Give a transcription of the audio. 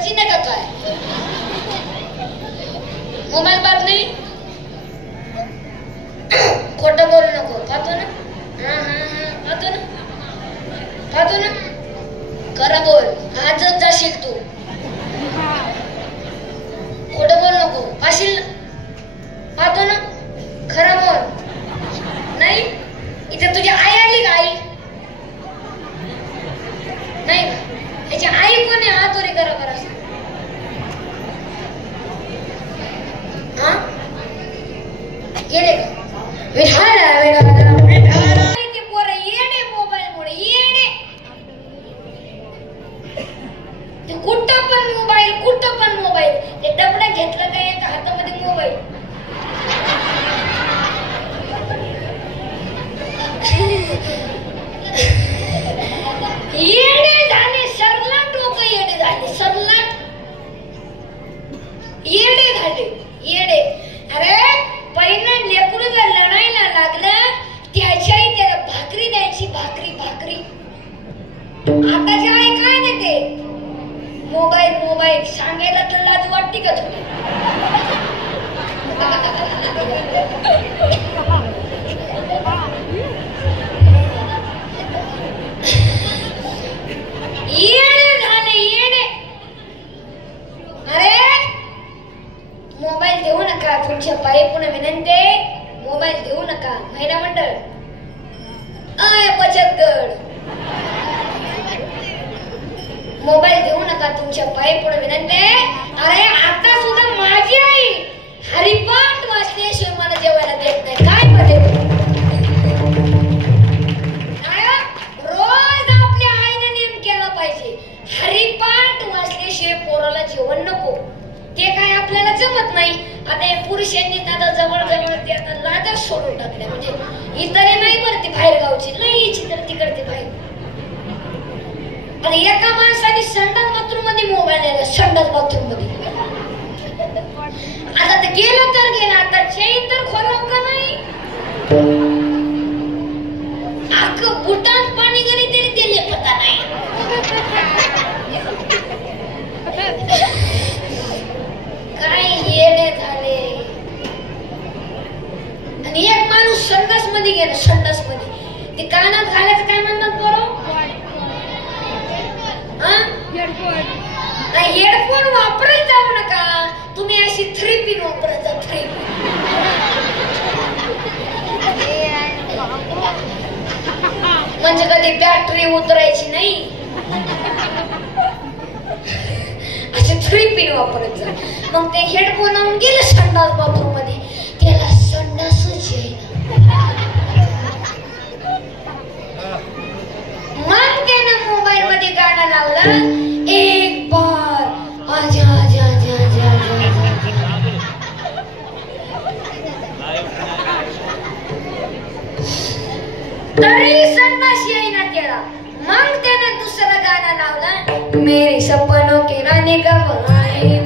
सचिन आहे का काय? मोबाईल पाहत नाही, खोटं बोलू नको. पाहतो ना, पाहतो ना, पाहतो ना, खरं बोल. आजच जाशील तू, खोटं बोलू नको. पाशील ना, पाहतो ना, खरं बोल. नाही इथे तुझी आई आली का? आई नाही का? याची आई कोण आहे? हात वरी करा बरं. हा गेले का? ते पोरं येडे मोबाईलमुळे येडे. ते कुठं पण मोबाईल, कुठं पण मोबाईल. ते डबडं घेतलं का एका हातामध्ये मोबाईल. येडे झाले, सरलाट लोक येडे झाले, सरलाट येडे झाले, येडे. अरे पहिलं लेकरू जर लढायला लागलं त्याच्याही त्याला भाकरी द्यायची, भाकरी भाकरी. आताची आई काय देते? Mobile mobile. सांगायला तर लाज वाटते का तुला? येडे झाले, येडे. अरे मोबाईल देऊ नका, तुमच्या पायी पुन्हा विनंती. मोबाईल देऊ नका. महिला मंडळ, बचत गट, मोबाईल देऊ नका, तुमच्या पायी पुढे विनंती. अरे आता सुद्धा माझी आई हरिपाठ वाचल्याशिवाय मला जेवायला देत नाही. काय मध्ये रोज आपल्या आईने नेम केला पाहिजे. हरिपाठ वाचल्याशिवाय पोराला जेवण नको. ते काय आपल्याला जमत नाही. आता या पुरुषांनी आता जवळ जवळ ते आता लाजच सोडून टाकल्या. म्हणजे इतरे नाही बरं, ती बाहेर गावची नाही, याची तर तिकडते बाहेर. आणि एका माणसाने संडास बाथरूम मध्ये मोबाईल नेला, संडास बाथरूम मध्ये. आता ते गेलं तर गेलं, आता चैन तर खोलाव का नाही? आख बुटात पाणी घरी तरी दिले पता नाही. काय येणे झाले. आणि एक माणूस संडास मध्ये गेला, संडास मध्ये. ते कानात घालायचं काय म्हणतात बरं? हेडफोन वापरत जाऊ नका तुम्ही. अशी 3 पिन वापरत जा. 3 म्हणजे कधी बॅटरी उतरायची नाही. असे 3 पिन वापरत जा. मग ते हेडफोन लावून गेले संडास बाथरूम मध्ये. त्याला संडासच येईना. मग त्यानं मोबाईल मध्ये गाणं लावलं, एक बार आजा आजा आजा आजा आजा. तरी संडास येईना त्याला. मग त्यानं दुसरं गाणं लावलं, मेरे सपनों के रानी कब आए.